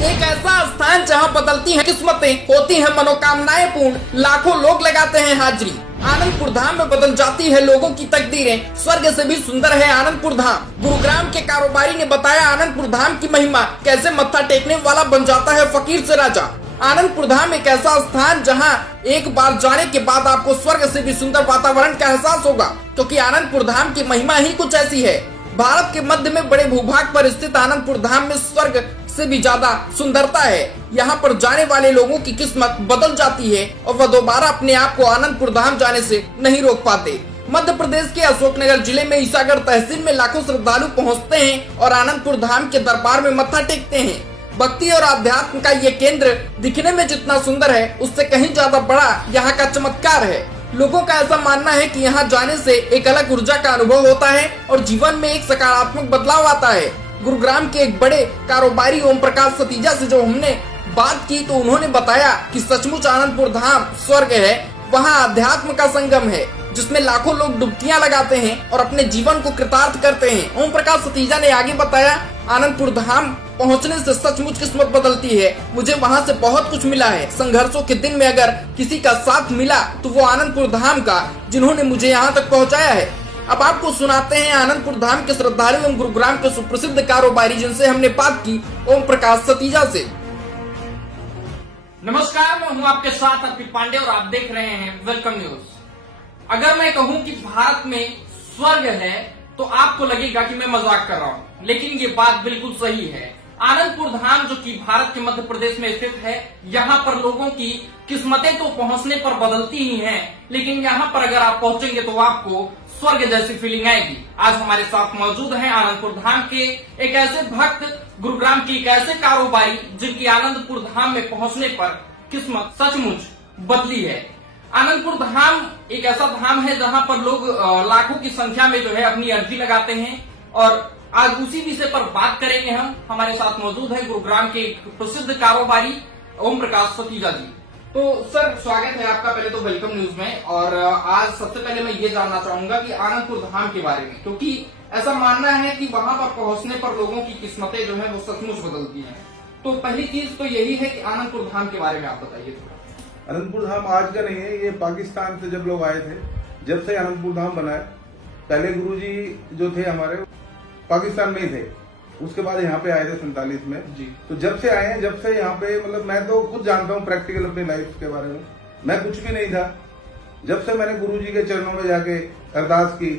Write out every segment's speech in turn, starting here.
एक ऐसा स्थान जहां बदलती हैं किस्मतें, होती हैं मनोकामनाएं पूर्ण, लाखों लोग लगाते हैं हाजिरी। आनंदपुर धाम में बदल जाती है लोगों की तकदीरें, स्वर्ग से भी सुंदर है आनंदपुर धाम। गुरुग्राम के कारोबारी ने बताया आनंदपुर धाम की महिमा, कैसे मत्था टेकने वाला बन जाता है फकीर से राजा। आनंदपुर धाम एक ऐसा स्थान जहां एक बार जाने के बाद आपको स्वर्ग से भी सुंदर वातावरण का एहसास होगा, क्योंकि आनंदपुर धाम की महिमा ही कुछ ऐसी है। भारत के मध्य में बड़े भूभाग पर स्थित आनंदपुर धाम में स्वर्ग से भी ज्यादा सुंदरता है। यहाँ पर जाने वाले लोगों की किस्मत बदल जाती है और वह दोबारा अपने आप को आनंदपुर धाम जाने से नहीं रोक पाते। मध्य प्रदेश के अशोकनगर जिले में ईसागढ़ तहसील में लाखों श्रद्धालु पहुँचते हैं और आनंदपुर धाम के दरबार में मत्था टेकते हैं। भक्ति और आध्यात्म का ये केंद्र दिखने में जितना सुंदर है, उससे कहीं ज्यादा बड़ा यहाँ का चमत्कार है। लोगों का ऐसा मानना है कि यहाँ जाने से एक अलग ऊर्जा का अनुभव होता है और जीवन में एक सकारात्मक बदलाव आता है। गुरुग्राम के एक बड़े कारोबारी ओम प्रकाश सतीजा से जो हमने बात की तो उन्होंने बताया कि सचमुच आनंदपुर धाम स्वर्ग है। वहाँ अध्यात्म का संगम है जिसमें लाखों लोग डुबकियां लगाते हैं और अपने जीवन को कृतार्थ करते हैं। ओम प्रकाश सतीजा ने आगे बताया, आनंदपुर धाम पहुंचने से सचमुच किस्मत बदलती है। मुझे वहां से बहुत कुछ मिला है। संघर्षों के दिन में अगर किसी का साथ मिला तो वो आनंदपुर धाम का, जिन्होंने मुझे यहाँ तक पहुँचाया है। अब आपको सुनाते हैं आनंदपुर धाम के श्रद्धालु एवं गुरुग्राम के सुप्रसिद्ध कारोबारी जिनसे हमने बात की, ओम प्रकाश सतीजा से। नमस्कार, मैं हूं आपके साथ अर्पित पांडे और आप देख रहे हैं वेलकम न्यूज। अगर मैं कहूं कि भारत में स्वर्ग है तो आपको लगेगा कि मैं मजाक कर रहा हूं, लेकिन ये बात बिल्कुल सही है। आनंदपुर धाम जो कि भारत के मध्य प्रदेश में स्थित है, यहाँ पर लोगों की किस्मतें तो पहुंचने पर बदलती ही हैं, लेकिन यहाँ पर अगर आप पहुंचेंगे तो आपको स्वर्ग जैसी फीलिंग आएगी। आज हमारे साथ मौजूद हैं आनंदपुर धाम के एक ऐसे भक्त, गुरुग्राम की एक ऐसे कारोबारी जिनकी आनंदपुर धाम में पहुंचने पर किस्मत सचमुच बदली है। आनंदपुर धाम एक ऐसा धाम है जहां पर लोग लाखों की संख्या में जो है अपनी अर्जी लगाते हैं और आज उसी विषय पर बात करेंगे हम। हमारे साथ मौजूद है गुरुग्राम के एक प्रसिद्ध कारोबारी ओम प्रकाश सतीजा जी। तो सर, स्वागत है आपका पहले तो वेलकम न्यूज में। और आज सबसे पहले मैं ये जानना चाहूंगा कि आनंदपुर धाम के बारे में, क्योंकि ऐसा मानना है कि वहां पर पहुंचने पर लोगों की किस्मतें जो है वो सचमुच बदलती हैं। तो पहली चीज तो यही है कि आनंदपुर धाम के बारे में आप बताइए थोड़ा। अनंतपुर धाम आज का नहीं है, ये पाकिस्तान से जब लोग आए थे, जब से अनंतपुर धाम बना है। पहले गुरुजी जो थे हमारे पाकिस्तान में ही थे, उसके बाद यहाँ पे आए थे 47 में जी। तो जब से आए हैं, जब से यहाँ पे मतलब मैं तो खुद जानता हूँ प्रैक्टिकल अपनी लाइफ के बारे में। मैं कुछ भी नहीं था, जब से मैंने गुरुजी के चरणों में जाके अरदास की,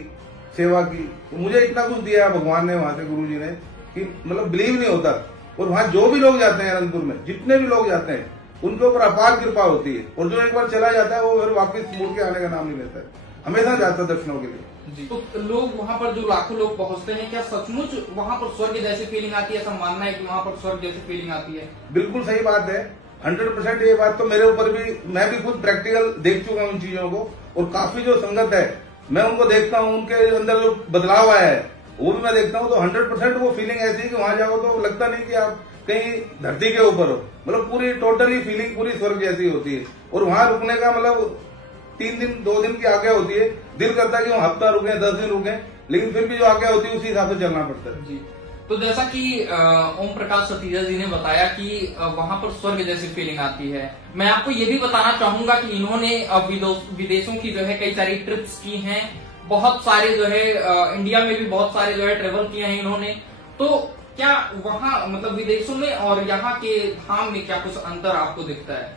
सेवा की, तो मुझे इतना कुछ दिया भगवान ने वहां से, गुरुजी ने, कि मतलब बिलीव नहीं होता। और वहां जो भी लोग जाते हैं अनंतपुर में, जितने भी लोग जाते हैं, उनके ऊपर अपार कृपा होती है। और जो एक बार चला जाता है वो फिर वापस मुड़ के आने का नाम नहीं लेता है, हमेशा जाता है दर्शनों के लिए। जी। तो लोग वहाँ पर जो लाखों लोग पहुँचते हैं, क्या सचमुच वहाँ पर स्वर्ग जैसी फीलिंग आती है? ऐसा मानना है कि वहाँ पर स्वर्ग जैसी फीलिंग आती है? बिल्कुल सही बात है, 100% ये बात तो मेरे ऊपर भी, मैं भी खुद प्रैक्टिकल देख चुका हूँ इन चीजों को। और काफी जो संगत है मैं उनको देखता हूँ, उनके अंदर जो बदलाव आया है वो भी मैं देखता हूँ। तो 100% वो फीलिंग ऐसी है कि वहां जाओ तो लगता नहीं कि आप कहीं धरती के ऊपर हो, मतलब पूरी टोटली फीलिंग पूरी स्वर्ग जैसी होती है। और वहां रुकने का मतलब 3 दिन 2 दिन की आज्ञा होती है, दिल करता है कि हम हफ्ता रुके 10 दिन रुके, लेकिन फिर भी जो आज्ञा होती है उसी हिसाब से चलना पड़ता है। जी। तो जैसा कि ओम प्रकाश सतीजा जी ने बताया कि वहां पर स्वर्ग जैसी फीलिंग आती है, मैं आपको ये भी बताना चाहूंगा कि इन्होंने विदेशों की जो है कई सारी ट्रिप्स की हैं, बहुत सारे जो है इंडिया में भी बहुत सारे जो है ट्रेवल किए हैं इन्होंने। तो क्या वहाँ मतलब विदेशों में और यहाँ के धाम में क्या कुछ अंतर आपको दिखता है?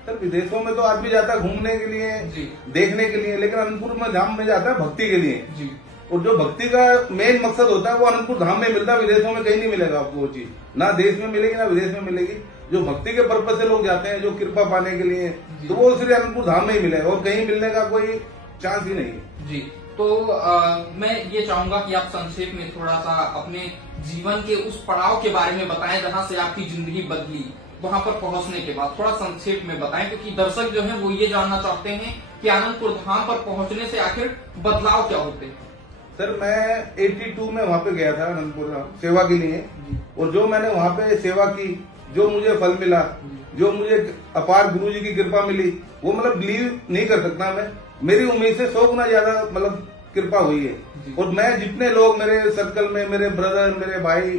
सर, विदेशों में तो आदमी जाता है घूमने के लिए जी, देखने के लिए, लेकिन अनंतपुर में धाम में जाता है भक्ति के लिए जी। और जो भक्ति का मेन मकसद होता है वो अनंतपुर धाम में मिलता है। विदेशों में कहीं नहीं मिलेगा आपको वो चीज, ना देश में मिलेगी ना विदेश में मिलेगी। जो भक्ति के पर्पज से लोग जाते हैं, जो कृपा पाने के लिए, तो वो सिर्फ अनंतपुर धाम में ही मिलेगा और कहीं मिलने का कोई चांस ही नहीं है। जी। तो मैं ये चाहूंगा कि आप संक्षेप में थोड़ा सा अपने जीवन के उस पड़ाव के बारे में बताएं जहां से आपकी जिंदगी बदली, वहां पर पहुंचने के बाद थोड़ा संक्षेप में बताएं, क्योंकि दर्शक जो हैं वो ये जानना चाहते हैं कि आनंदपुर धाम पर पहुंचने से आखिर बदलाव क्या होते हैं। सर, मैं 82 में वहां पे गया था अनंतपुर धाम सेवा के लिए, और जो मैंने वहां पे सेवा की, जो मुझे फल मिला, जो मुझे अपार गुरु जी की कृपा मिली, वो मतलब बिलीव नहीं कर सकता मैं। मेरी उम्मीद से 100 गुना ज्यादा मतलब कृपा हुई है। और मैं जितने लोग मेरे सर्कल में, मेरे ब्रदर, मेरे भाई,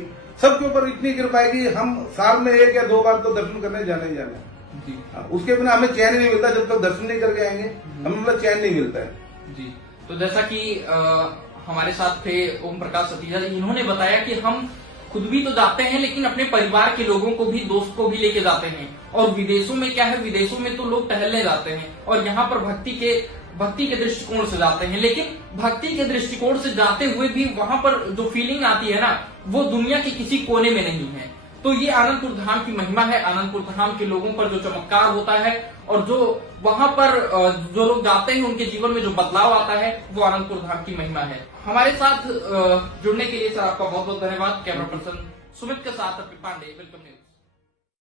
सबके ऊपर इतनी कृपा है कि हम साल में 1 या 2 बार तो दर्शन करने जाने ही जाना है। जी उसके बिना हमें चैन ही नहीं मिलता, जब तक दर्शन नहीं करके आएंगे हमें मतलब चैन नहीं मिलता है। जी। तो जैसा कि हमारे साथ थे ओम प्रकाश सतीजा जी, इन्होंने बताया कि हम खुद भी तो जाते हैं लेकिन अपने परिवार के लोगों को भी, दोस्त को भी लेके जाते हैं। और विदेशों में क्या है, विदेशों में तो लोग टहलने जाते हैं और यहाँ पर भक्ति के दृष्टिकोण से जाते हैं, लेकिन भक्ति के दृष्टिकोण से जाते हुए भी वहां पर जो फीलिंग आती है ना, वो दुनिया के किसी कोने में नहीं है। तो ये आनंदपुर धाम की महिमा है, आनंदपुर धाम के लोगों पर जो चमत्कार होता है और जो वहां पर जो लोग जाते हैं उनके जीवन में जो बदलाव आता है, वो आनंदपुर धाम की महिमा है। हमारे साथ जुड़ने के लिए सर आपका बहुत बहुत धन्यवाद। कैमरा पर्सन सुमित के साथ अपिल पांडे, वेलकम न्यूज।